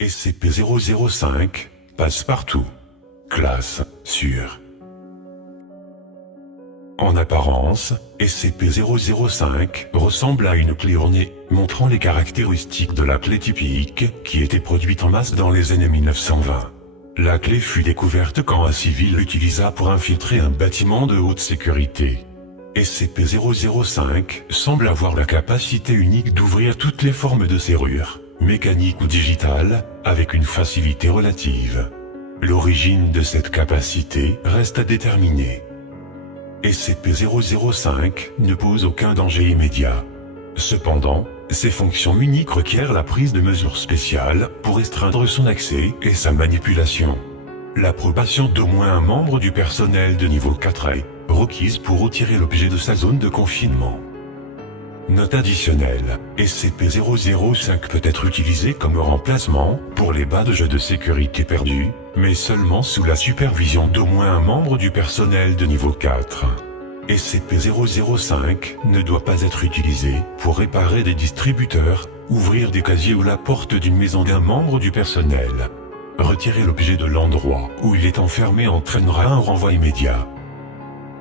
SCP-005, passe-partout. Classe, sûre. En apparence, SCP-005 ressemble à une clé ornée, montrant les caractéristiques de la clé typique, qui était produite en masse dans les années 1920. La clé fut découverte quand un civil l'utilisa pour infiltrer un bâtiment de haute sécurité. SCP-005 semble avoir la capacité unique d'ouvrir toutes les formes de serrure, mécaniques ou digitales, avec une facilité relative. L'origine de cette capacité reste à déterminer. SCP-005 ne pose aucun danger immédiat. Cependant, ses fonctions uniques requièrent la prise de mesures spéciales pour restreindre son accès et sa manipulation. L'approbation d'au moins un membre du personnel de niveau 4 est requise pour retirer l'objet de sa zone de confinement. Note additionnelle, SCP-005 peut être utilisé comme remplacement pour les bas de jeu de sécurité perdus, mais seulement sous la supervision d'au moins un membre du personnel de niveau 4. SCP-005 ne doit pas être utilisé pour réparer des distributeurs, ouvrir des casiers ou la porte d'une maison d'un membre du personnel. Retirer l'objet de l'endroit où il est enfermé entraînera un renvoi immédiat.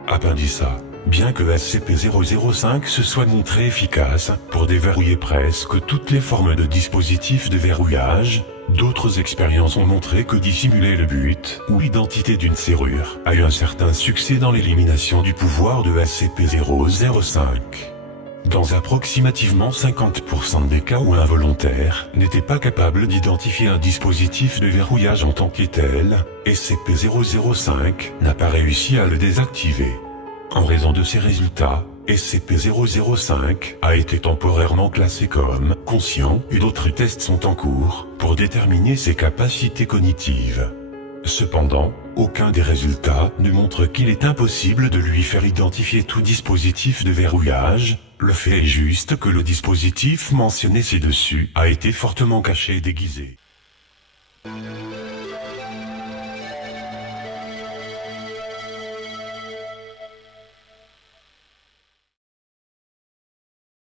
Appendice A. Bien que SCP-005 se soit montré efficace pour déverrouiller presque toutes les formes de dispositifs de verrouillage, d'autres expériences ont montré que dissimuler le but ou identité d'une serrure a eu un certain succès dans l'élimination du pouvoir de SCP-005. Dans approximativement 50% des cas où un volontaire n'était pas capable d'identifier un dispositif de verrouillage en tant que tel, SCP-005 n'a pas réussi à le désactiver. En raison de ces résultats, SCP-005 a été temporairement classé comme conscient et d'autres tests sont en cours pour déterminer ses capacités cognitives. Cependant, aucun des résultats ne montre qu'il est impossible de lui faire identifier tout dispositif de verrouillage. Le fait est juste que le dispositif mentionné ci-dessus a été fortement caché et déguisé.